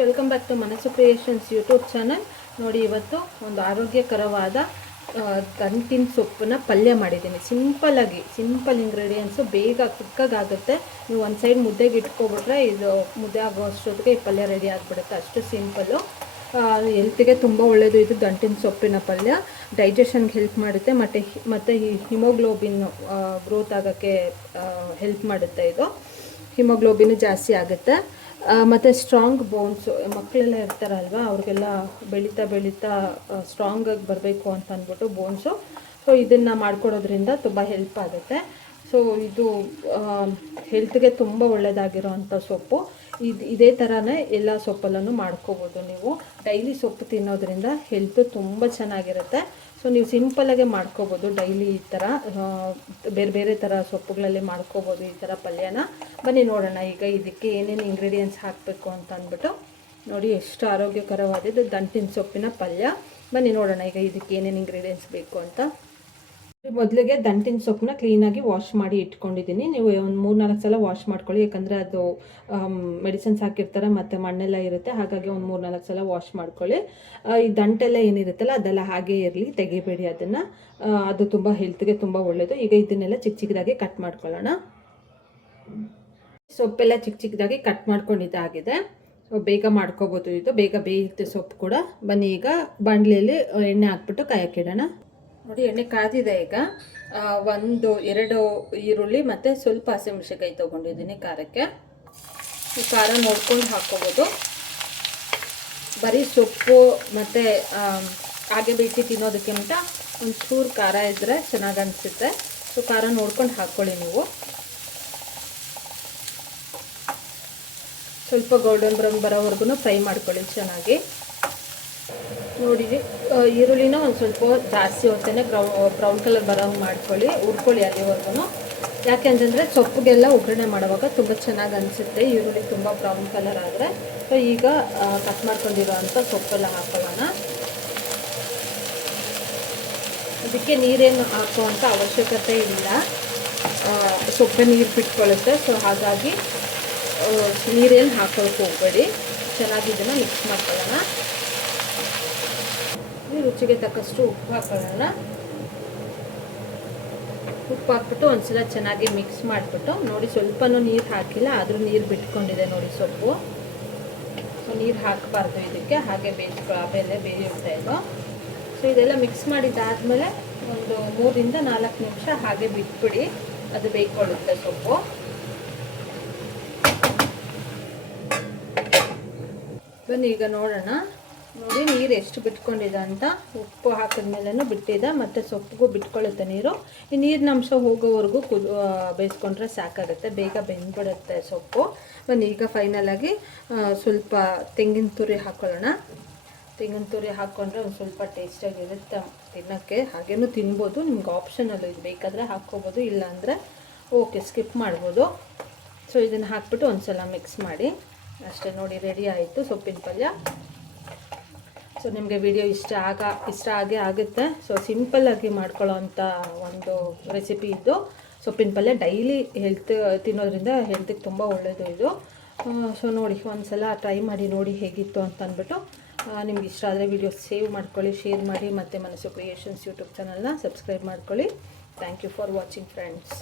Welcome back to ಮನಸ್ಸು ಕ್ರಿಯೇಷನ್ಸ್ YouTube channel. ನೋಡಿ, ಇವತ್ತು ಒಂದು ಆರೋಗ್ಯಕರವಾದ ದಂಟಿನ ಸೊಪ್ಪನ್ನ ಪಲ್ಯ ಮಾಡಿದ್ದೀನಿ. ಸಿಂಪಲ್ ಇಂಗ್ರೀಡಿಯೆಂಟ್ಸು, ಬೇಗ ಕ್ವಿಕ್ಕಾಗುತ್ತೆ. ನೀವು ಒಂದು ಸೈಡ್ ಮುದ್ದೆಗೆ ಇಟ್ಕೊಬಿಟ್ರೆ ಇದು ಮುದ್ದೆ ಆಗೋ ಅಷ್ಟೊತ್ತಿಗೆ ಈ ಪಲ್ಯ ರೆಡಿ ಆಗಿಬಿಡುತ್ತೆ. ಅಷ್ಟು ಸಿಂಪಲ್ಲು, ಹೆಲ್ತಿಗೆ ತುಂಬ ಒಳ್ಳೆಯದು. ಇದು ದಂಟಿನ ಸೊಪ್ಪಿನ ಪಲ್ಯ ಡೈಜೆಷನ್ಗೆ ಹೆಲ್ಪ್ ಮಾಡುತ್ತೆ, ಮತ್ತು ಈ ಹಿಮೋಗ್ಲೋಬಿನ್ ಗ್ರೋತ್ ಆಗೋಕ್ಕೆ ಹೆಲ್ಪ್ ಮಾಡುತ್ತೆ. ಇದು ಹಿಮೋಗ್ಲೋಬಿನ್ ಜಾಸ್ತಿ ಆಗುತ್ತೆ. ಮತ್ತು ಸ್ಟ್ರಾಂಗ್ ಬೋನ್ಸು, ಮಕ್ಕಳೆಲ್ಲ ಇರ್ತಾರಲ್ವ, ಅವ್ರಿಗೆಲ್ಲ ಬೆಳೀತಾ ಸ್ಟ್ರಾಂಗಾಗಿ ಬರಬೇಕು ಅಂತ ಅಂದ್ಬಿಟ್ಟು ಬೋನ್ಸು. ಸೊ ಇದನ್ನು ಮಾಡ್ಕೊಡೋದ್ರಿಂದ ತುಂಬ ಹೆಲ್ಪ್ ಆಗುತ್ತೆ. ಸೊ ಇದು ಹೆಲ್ತ್ಗೆ ತುಂಬ ಒಳ್ಳೆಯದಾಗಿರೋ ಅಂಥ ಸೊಪ್ಪು. ಇದೇ ಥರನೇ ಎಲ್ಲ ಸೊಪ್ಪಲ್ಲೂ ಮಾಡ್ಕೋಬೋದು. ನೀವು ಡೈಲಿ ಸೊಪ್ಪು ತಿನ್ನೋದ್ರಿಂದ ಹೆಲ್ತು ತುಂಬ ಚೆನ್ನಾಗಿರುತ್ತೆ. ಸೊ ನೀವು ಸಿಂಪಲ್ಲಾಗೆ ಮಾಡ್ಕೋಬೋದು. ಡೈಲಿ ಈ ಥರ ಬೇರೆ ಥರ ಸೊಪ್ಪುಗಳಲ್ಲಿ ಮಾಡ್ಕೋಬೋದು ಈ ಥರ ಪಲ್ಯನ. ಬನ್ನಿ ನೋಡೋಣ ಈಗ ಇದಕ್ಕೆ ಏನೇನು ಇಂಗ್ರೀಡಿಯೆಂಟ್ಸ್ ಹಾಕಬೇಕು ಅಂತ ಅಂದ್ಬಿಟ್ಟು. ನೋಡಿ, ಎಷ್ಟು ಆರೋಗ್ಯಕರವಾದಿದ್ದು ದಂಟಿನ ಸೊಪ್ಪಿನ ಪಲ್ಯ. ಬನ್ನಿ ನೋಡೋಣ ಈಗ ಇದಕ್ಕೆ ಏನೇನು ಇಂಗ್ರೀಡಿಯೆಂಟ್ಸ್ ಬೇಕು ಅಂತ. ಮೊದಲಿಗೆ ದಂಟಿನ ಸೊಪ್ಪನ್ನ ಕ್ಲೀನಾಗಿ ವಾಶ್ ಮಾಡಿ ಇಟ್ಕೊಂಡಿದ್ದೀನಿ. ನೀವು ಒಂದು 3-4 ಸಲ ವಾಶ್ ಮಾಡ್ಕೊಳ್ಳಿ, ಯಾಕಂದರೆ ಅದು ಮೆಡಿಸಿನ್ಸ್ ಹಾಕಿರ್ತಾರೆ ಮತ್ತು ಮಣ್ಣೆಲ್ಲ ಇರುತ್ತೆ. ಹಾಗಾಗಿ ಒಂದು 3-4 ಸಲ ವಾಶ್ ಮಾಡ್ಕೊಳ್ಳಿ. ಈ ದಂಟೆಲ್ಲ ಏನಿರುತ್ತಲ್ಲ ಅದೆಲ್ಲ ಹಾಗೇ ಇರಲಿ, ತೆಗಿಬೇಡಿ ಅದನ್ನು. ಅದು ತುಂಬ ಹೆಲ್ತ್ಗೆ ತುಂಬ ಒಳ್ಳೆಯದು. ಈಗ ಇದನ್ನೆಲ್ಲ ಚಿಕ್ಕದಾಗಿ ಕಟ್ ಮಾಡ್ಕೊಳ್ಳೋಣ. ಸೊಪ್ಪೆಲ್ಲ ಚಿಕ್ಕದಾಗಿ ಕಟ್ ಮಾಡ್ಕೊಂಡಿದ್ದಾಗಿದೆ. ಸೊ ಬೇಗ ಮಾಡ್ಕೋಬೋದು, ಇದು ಬೇಗ ಬೇಯುತ್ತೆ ಸೊಪ್ಪು ಕೂಡ. ಬನ್ನಿ ಈಗ ಬಾಣಲೆಯಲ್ಲಿ ಎಣ್ಣೆ ಹಾಕ್ಬಿಟ್ಟು ಕಾಯಕ್ಕಿಡೋಣ. ನೋಡಿ, ಎಣ್ಣೆ ಕಾದಿದೆ. ಈಗ 1-2 ಈರುಳ್ಳಿ ಮತ್ತು ಸ್ವಲ್ಪ ಹಸಿಮೆಣಸಿನಕಾಯಿ ತೊಗೊಂಡಿದ್ದೀನಿ ಖಾರಕ್ಕೆ. ಈ ಖಾರ ನೋಡ್ಕೊಂಡು ಹಾಕ್ಕೋಬೋದು. ಬರೀ ಸೊಪ್ಪು ಮತ್ತು ಹಾಗೆ ಬಿಟ್ಟು ತಿನ್ನೋದಕ್ಕಿಂತ ಒಂಚೂರು ಖಾರ ಇದ್ದರೆ ಚೆನ್ನಾಗಿ ಅನಿಸುತ್ತೆ. ಸೊ ಖಾರ ನೋಡ್ಕೊಂಡು ಹಾಕ್ಕೊಳ್ಳಿ ನೀವು. ಸ್ವಲ್ಪ ಗೋಲ್ಡನ್ ಬ್ರೌನ್ ಬರೋವರೆಗೂ ಫ್ರೈ ಮಾಡ್ಕೊಳ್ಳಿ ಚೆನ್ನಾಗಿ. ನೋಡಿ, ಈರುಳ್ಳಿನ ಒಂದು ಸ್ವಲ್ಪ ಜಾಸ್ತಿ ಹೊತ್ತೇ ಬ್ರೌನ್ ಕಲರ್ ಬರೋಂಗೆ ಮಾಡ್ಕೊಳ್ಳಿ, ಹುರ್ಕೊಳ್ಳಿ ಅಲ್ಲಿವರೆಗೂ. ಯಾಕೆ ಅಂತಂದರೆ ಸೊಪ್ಪಿಗೆಲ್ಲ ಒಗ್ಗರಣೆ ಮಾಡುವಾಗ ತುಂಬ ಚೆನ್ನಾಗಿ ಅನಿಸುತ್ತೆ ಈರುಳ್ಳಿ ತುಂಬ ಬ್ರೌನ್ ಕಲರ್ ಆದರೆ. ಸೊ ಈಗ ಕಟ್ ಮಾಡ್ಕೊಂಡಿರೋ ಅಂಥ ಸೊಪ್ಪೆಲ್ಲ ಹಾಕೊಳ್ಳೋಣ. ಅದಕ್ಕೆ ನೀರೇನು ಹಾಕುವಂಥ ಅವಶ್ಯಕತೆ ಇಲ್ಲ, ಸೊಪ್ಪೆ ನೀರು ಬಿಟ್ಕೊಳ್ಳುತ್ತೆ. ಸೊ ಹಾಗಾಗಿ ನೀರೇನು ಹಾಕೊಳ್ಳೋಕೆ ಹೋಗಬೇಡಿ. ಚೆನ್ನಾಗಿ ಇದನ್ನು ಮಿಕ್ಸ್ ಮಾಡ್ಕೊಳ್ಳೋಣ. ರುಚಿಗೆ ತಕ್ಕಷ್ಟು ಉಪ್ಪು ಹಾಕೊಳ್ಳೋಣ. ಉಪ್ಪು ಹಾಕ್ಬಿಟ್ಟು ಒಂದ್ಸಲ ಚೆನ್ನಾಗಿ ಮಿಕ್ಸ್ ಮಾಡಿಬಿಟ್ಟು, ನೋಡಿ ಸ್ವಲ್ಪನೂ ನೀರು ಹಾಕಿಲ್ಲ, ಆದರೂ ನೀರು ಬಿಟ್ಕೊಂಡಿದೆ ನೋಡಿ ಸೊಪ್ಪು. ಸೊ ನೀರು ಹಾಕಬಾರ್ದು ಇದಕ್ಕೆ, ಹಾಗೆ ಆಮೇಲೆ ಬೇಯುತ್ತೆ ಇದು. ಸೊ ಇದೆಲ್ಲ ಮಿಕ್ಸ್ ಮಾಡಿದ್ದಾದಮೇಲೆ ಒಂದು 3-4 ನಿಮಿಷ ಹಾಗೆ ಬಿಟ್ಬಿಡಿ, ಅದು ಬೇಯ್ಕೊಳ್ಳುತ್ತೆ ಸೊಪ್ಪು. ಬನ್ನಿ ಈಗ ನೋಡೋಣ. ನೋಡಿ, ನೀರು ಎಷ್ಟು ಬಿಟ್ಕೊಂಡಿದೆ ಅಂತ. ಉಪ್ಪು ಹಾಕಿದ್ಮೇಲೆ ಬಿಟ್ಟಿದೆ, ಮತ್ತು ಸೊಪ್ಪಿಗೂ ಬಿಟ್ಕೊಳ್ಳುತ್ತೆ ನೀರು. ಈ ನೀರಿನ ಅಂಶ ಹೋಗೋವರೆಗೂ ಬೇಯಿಸ್ಕೊಂಡ್ರೆ ಸಾಕಾಗುತ್ತೆ, ಬೇಗ ಬೆಂದ್ಬಿಡುತ್ತೆ ಸೊಪ್ಪು. ಬನ್ನಿ ಈಗ ಫೈನಲಾಗಿ ಸ್ವಲ್ಪ ತೆಂಗಿನ ತುರಿ ಹಾಕ್ಕೊಳ್ಳೋಣ. ತೆಂಗಿನ ತುರಿ ಹಾಕ್ಕೊಂಡ್ರೆ ಒಂದು ಸ್ವಲ್ಪ ಟೇಸ್ಟಾಗಿರುತ್ತೆ ತಿನ್ನೋಕ್ಕೆ. ಹಾಗೇನೂ ತಿನ್ಬೋದು, ನಿಮ್ಗೆ ಆಪ್ಷನಲ್ಲು. ಇದು ಬೇಕಾದರೆ ಹಾಕ್ಕೋಬೋದು, ಇಲ್ಲಾಂದರೆ ಓಕೆ ಸ್ಕಿಪ್ ಮಾಡ್ಬೋದು. ಸೊ ಇದನ್ನು ಹಾಕ್ಬಿಟ್ಟು ಒಂದು ಸಲ ಮಿಕ್ಸ್ ಮಾಡಿ ಅಷ್ಟೇ. ನೋಡಿ, ರೆಡಿ ಆಯಿತು ಸೊಪ್ಪಿನ ಪಲ್ಯ. ಸೊ ನಿಮಗೆ ವಿಡಿಯೋ ಇಷ್ಟ ಆಗೇ ಆಗುತ್ತೆ. ಸೊ ಸಿಂಪಲ್ಲಾಗಿ ಮಾಡ್ಕೊಳ್ಳೋ ಅಂಥ ಒಂದು ರೆಸಿಪಿ ಇದು. ಸೊಪ್ಪಿನ ಪಲ್ಯ ಡೈಲಿ ತಿನ್ನೋದ್ರಿಂದ ಹೆಲ್ತಿಗೆ ತುಂಬ ಒಳ್ಳೆಯದು ಇದು. ಸೊ ನೋಡಿ, ಒಂದು ಸಲ ಟ್ರೈ ಮಾಡಿ ನೋಡಿ ಹೇಗಿತ್ತು ಅಂತ ಅಂದ್ಬಿಟ್ಟು. ನಿಮ್ಗೆ ಇಷ್ಟ ಆದರೆ ವಿಡಿಯೋ ಸೇವ್ ಮಾಡ್ಕೊಳ್ಳಿ, ಶೇರ್ ಮಾಡಿ, ಮತ್ತು ಮನಸ್ಸು ಕ್ರಿಯೇಷನ್ಸ್ ಯೂಟ್ಯೂಬ್ ಚಾನಲ್ನ ಸಬ್ಸ್ಕ್ರೈಬ್ ಮಾಡ್ಕೊಳ್ಳಿ. Thank you for watching friends.